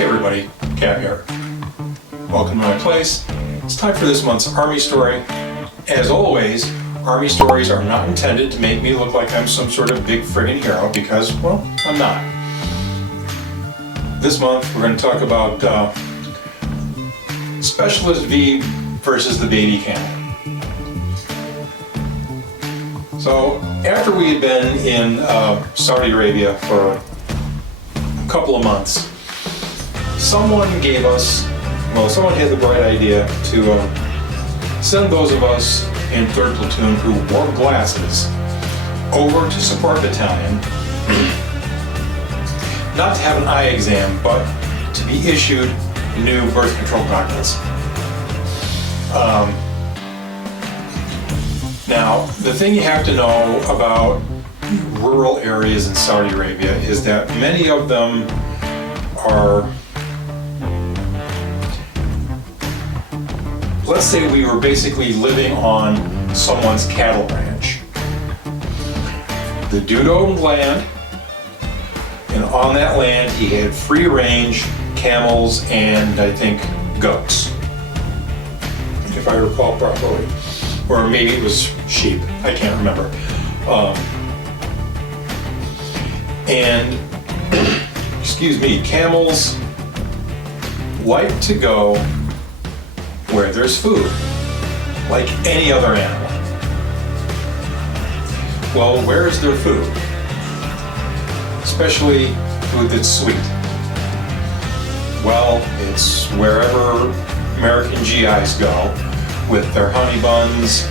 Hey everybody, Cap here. Welcome to my place. It's time for this month's Army story. As always, Army stories are not intended to make me look like I'm some sort of big friggin' hero because, well, I'm not. This month we're going to talk about Specialist V versus the baby camel. So, after we had been in Saudi Arabia for a couple of months, someone had the bright idea to send those of us in 3rd Platoon who wore glasses over to Support Battalion, not to have an eye exam, but to be issued new birth control goggles. Now, the thing you have to know about rural areas in Saudi Arabia is that many of them are, let's say we were basically living on someone's cattle ranch. The dude owned land, and on that land he had free range camels and I think goats, if I recall properly. Or maybe it was sheep, I can't remember. Excuse me, camels like to go where there's food, like any other animal. Well, where is their food? Especially food that's sweet. Well, it's wherever American GIs go with their honey buns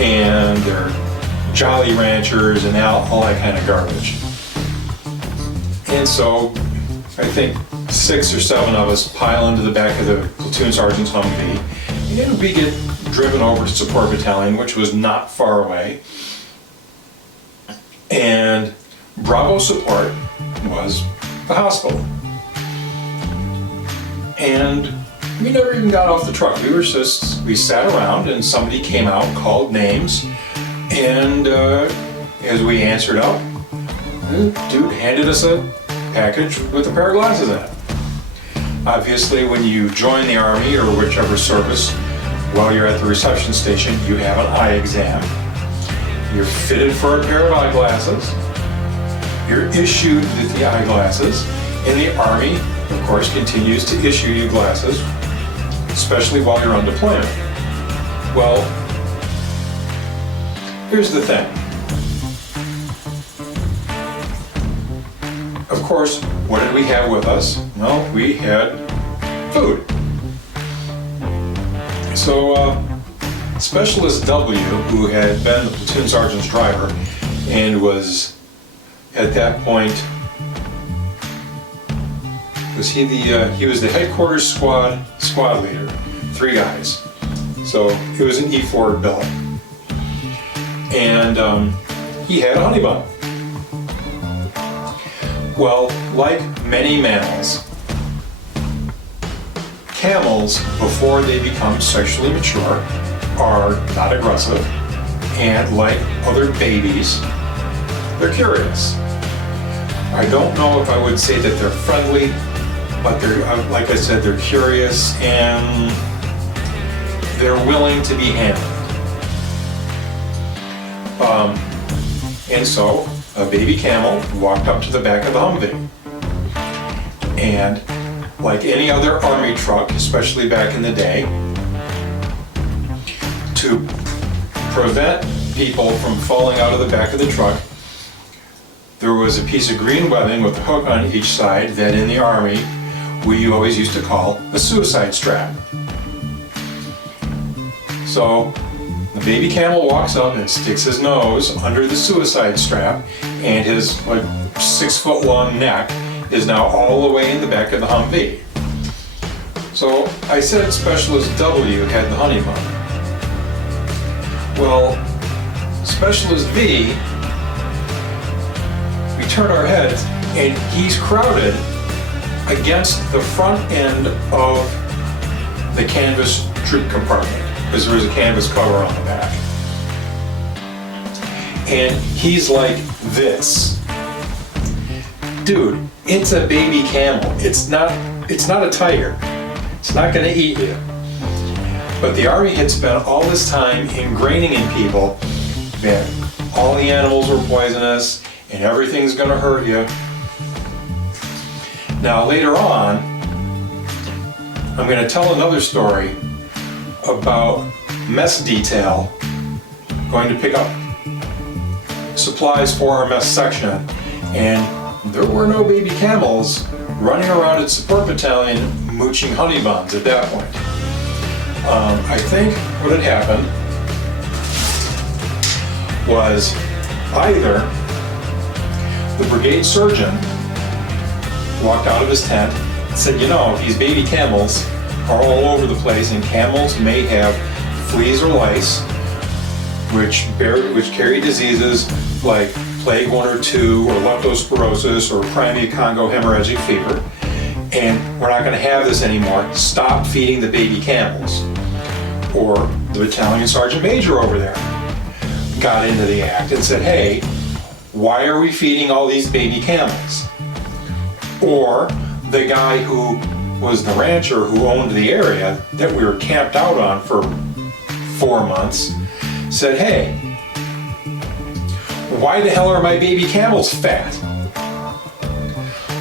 and their Jolly Ranchers and all that kind of garbage. And so I think 6 or 7 of us pile into the back of the platoon sergeant's Humvee, and we get driven over to Support Battalion, which was not far away. And Bravo Support was the hospital. And we never even got off the truck. We sat around and somebody came out, called names, and as we answered up, the dude handed us a package with a pair of glasses in it. Obviously, when you join the Army or whichever service, while you're at the reception station, you have an eye exam. You're fitted for a pair of eyeglasses. You're issued the eyeglasses, and the Army, of course, continues to issue you glasses, especially while you're on deployment. Well, here's the thing. Of course, what did we have with us? Well, we had food. So, Specialist W, who had been the platoon sergeant's driver and was at that point, he was the headquarters squad leader, 3 guys. So it was an E4 billet. And he had a honey bun. Well, like many mammals, camels, before they become sexually mature, are not aggressive, and like other babies, they're curious. I don't know if I would say that they're friendly, but they're, like I said, they're curious and they're willing to be handled. And so a baby camel walked up to the back of the Humvee. And like any other Army truck, especially back in the day, to prevent people from falling out of the back of the truck, there was a piece of green webbing with a hook on each side that in the Army we always used to call a suicide strap. So the baby camel walks up and sticks his nose under the suicide strap, and his 6 foot long neck is now all the way in the back of the Humvee. So I said Specialist W had the honey bun. Well, Specialist V, we turn our heads and he's crowded against the front end of the canvas troop compartment, because there was a canvas cover on the back. And he's like this. Dude, it's a baby camel. It's not It's not a tiger. It's not going to eat you. But the Army had spent all this time ingraining in people that all the animals were poisonous and everything's going to hurt you. Now later on, I'm going to tell another story about mess detail going to pick up supplies for our mess section, and there were no baby camels running around at support battalion mooching honey buns at that point. I think what had happened was either the brigade surgeon walked out of his tent and said, you know, these baby camels are all over the place, and camels may have fleas or lice which carry diseases like plague 1 or 2 or leptospirosis or primary Congo hemorrhagic fever, and we're not going to have this anymore. Stop feeding the baby camels. Or the battalion sergeant major over there got into the act and said, hey, why are we feeding all these baby camels? Or the guy who was the rancher who owned the area that we were camped out on for 4 months said, hey, why the hell are my baby camels fat?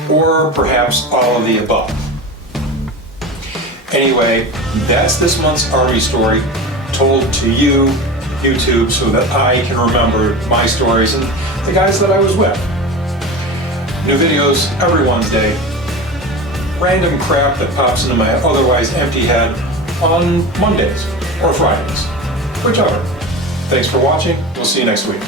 Or perhaps all of the above. Anyway, that's this month's Army story told to you, YouTube, so that I can remember my stories and the guys that I was with. New videos every Wednesday. Random crap that pops into my otherwise empty head on Mondays or Fridays, whichever. Thanks for watching. We'll see you next week.